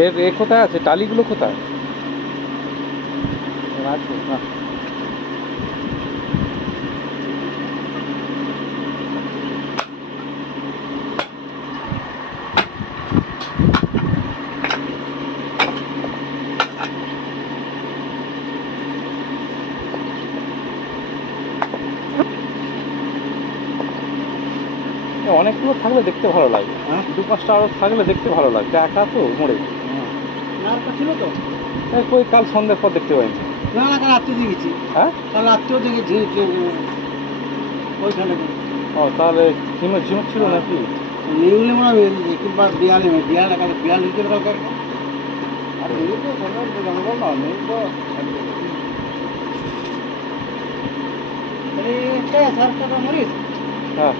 এ কোথায় আছে, টালিগুলো কোথায় আছে না? অনেকগুলো থাকলে দেখতে ভালো লাগে, হ্যাঁ, 2-5টা আরো থাকলে দেখতে ভালো লাগছে, একা তো মরে। না একটা ছিল তো। কই কাল সন্ধ্যের পর দেখতে পাইনি। না না, কাল রাত্রে দেখেছি। হ্যাঁ, কাল রাত্রেও দেখেছি ওইখানে। ও তাহলে ঝিনুক ঝিনুক ছিল নাকি? নিউলে মনে হয় কিংবা বিয়ালে বিয়াল একা বিয়াল ঢুকে কালকে। আর নেই তো জঙ্গল না, নেই তো। এইটা সারটা মরিস। হ্যাঁ,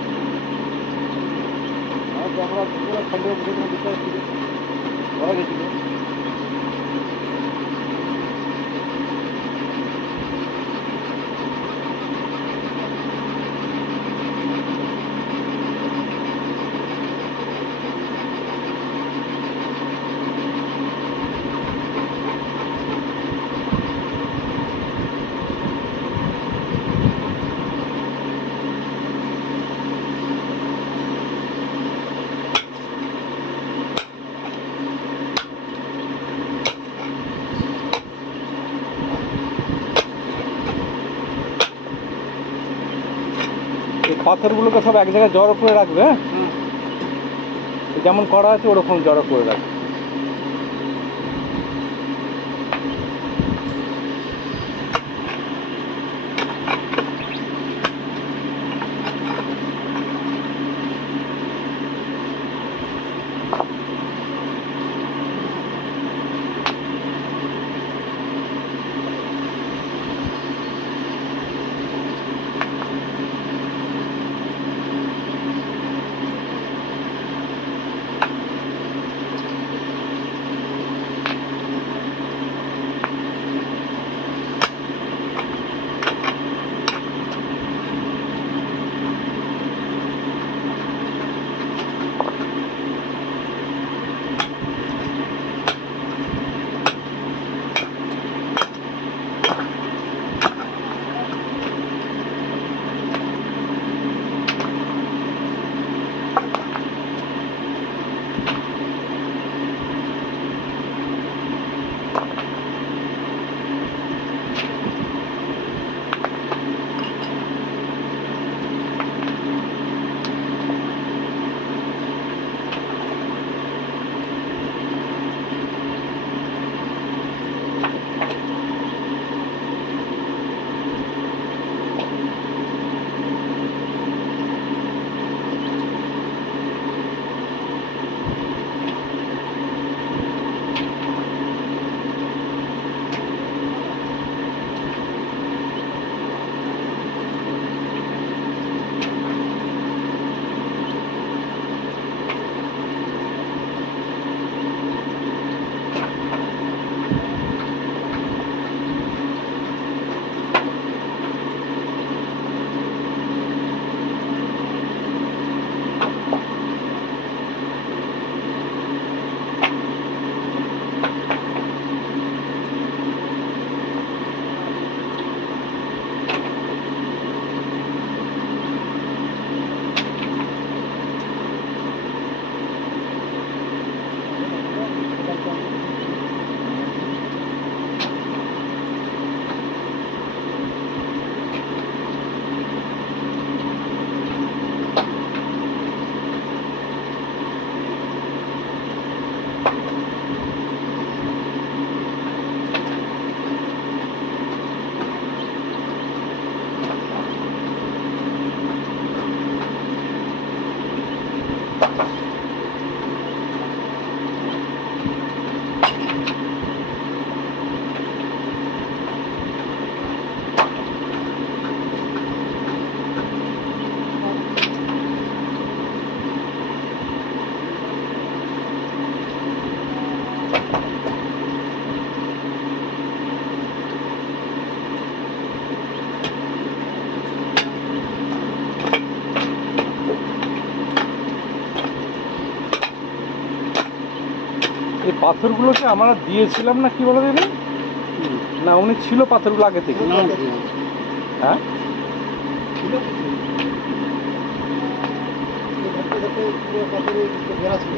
আমরা দুপুরে খালি ভিতরে ঘরে গেছিল। এই পাথরগুলোকে সব এক জায়গায় জড়ো করে রাখবে, হ্যাঁ, যেমন করা আছে ওরকম জড়ো করে রাখবে। পাথরগুলোকে আমরা দিয়েছিলাম না, কি বলে দিদি? না উনি ছিল পাথরগুলো আগে থেকে? না, হ্যাঁ ছিল কিছু। এই দেখতে দেখতে পুরো পাথরে ঘেরা ছিল।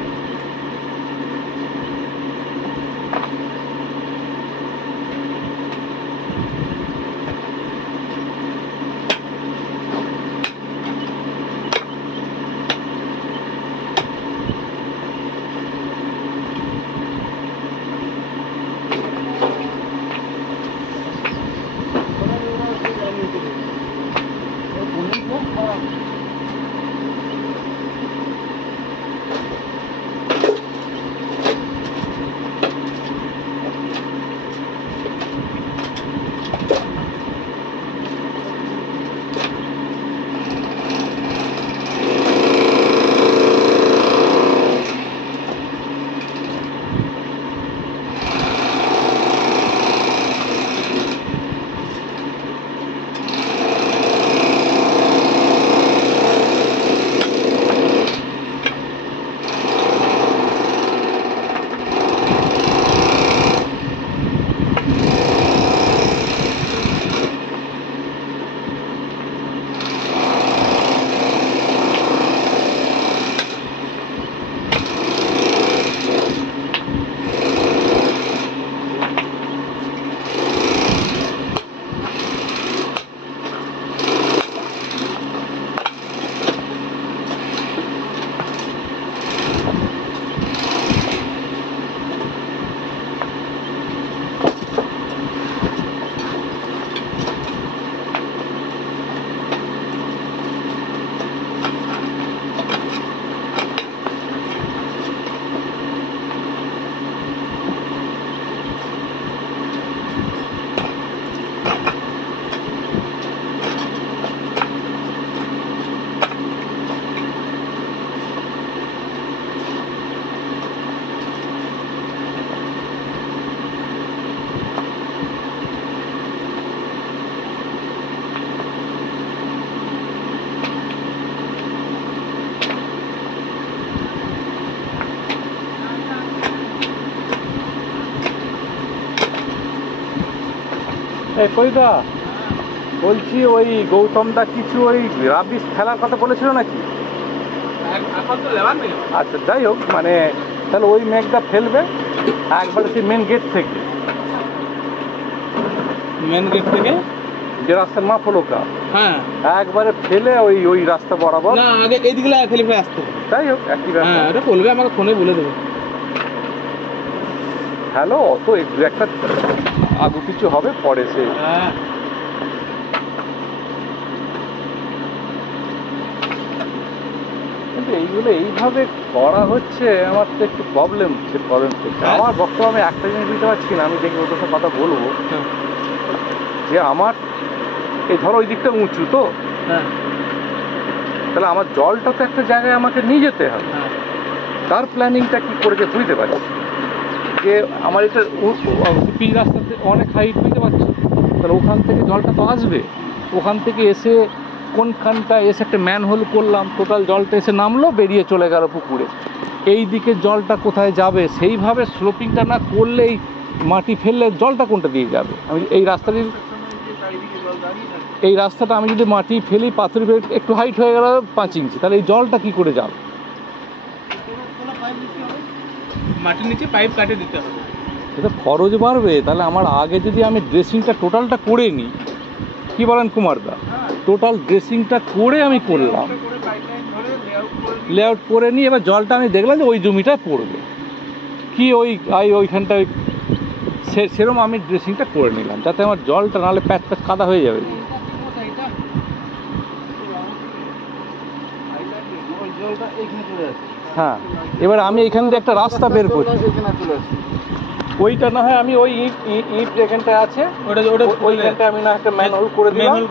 এই কইদা, বলছি ওই গৌতম দা কিছু ওই রাবিশ খেলার কথা বলেছিল নাকি? এখন তো লেবার নেই। আচ্ছা যাই হোক, মানে তাহলে ওই মেঘটা ফেলবে একবারে সেই মেন গেট থেকে, মেন গেট থেকে? যে রাস্তার মাপ হলো কা, হ্যাঁ একবারে ফেলে ওই ওই রাস্তা বরাবর। না, আগে এইদিকে ফেলে ফেলে আসতে হবে। যাই হোক একই হ্যাঁ, ব্যাপার। এটা বলবে, আমাকে ফোনে বলে দেবে। হ্যালো, অত একটু একটা আগু পিছু হবে পরে সে। হ্যাঁ, কিন্তু এইগুলো এইভাবে করা হচ্ছে, আমার তো একটু প্রবলেম হচ্ছে। হ্যাঁ। আমার বক্তব্য আমি একটা জিনিস বুঝতে পারছি না, আমি দেখি ওদের সাথে কথা বলবো, হ্যাঁ, যে আমার এই ধরো ওই দিকটা উঁচু তো, হ্যাঁ, তাহলে আমার জলটা তো একটা জায়গায় আমাকে নিয়ে যেতে হবে। হ্যাঁ। তার প্ল্যানিংটা কি করেছে বুঝতে পারছি, যে আমার এটা পিচ রাস্তাতে অনেক হাইট বুঝতে পারছি, তাহলে ওখান থেকে জলটা তো আসবে, ওখান থেকে এসে কোনখানটা এসে একটা ম্যানহোল করলাম, টোটাল জলটা এসে নামলো, বেরিয়ে চলে গেল পুকুরে। এই দিকে জলটা কোথায় যাবে, সেইভাবে স্লোপিংটা না করলেই মাটি ফেললে জলটা কোনটা দিয়ে যাবে? আমি এই রাস্তাটা আমি যদি মাটি ফেলি, পাথর একটু হাইট হয়ে গেল 5 ইঞ্চি, তাহলে এই জলটা কি করে যাবে? মাটির নিচে পাইপ কাটে দিতে হবে। এটা খরচ বাড়বে। তাহলে আমার আগে যদি আমি ড্রেসিংটা টোটালটা করে নিই, কি বলেন কুমারদা, টোটাল ড্রেসিংটা করে আমি করলাম, লেআউট করে নিই, এবার জলটা আমি দেখলাম যে ওই জমিটায় পড়বে, কি ওই ওইখানটায় সেরকম আমি ড্রেসিংটা করে নিলাম, যাতে আমার জলটা নাহলে প্যাচ প্যাচ কাদা হয়ে যাবে। হ্যাঁ, এবার আমি এখান দিয়ে একটা রাস্তা বের করছি, ওইটা না হয় আমি ওই ইট যেখানটায় আছে ওটা ওইখানটায় আমি না একটা ম্যানহোল করে দিলাম, ম্যানুয়াল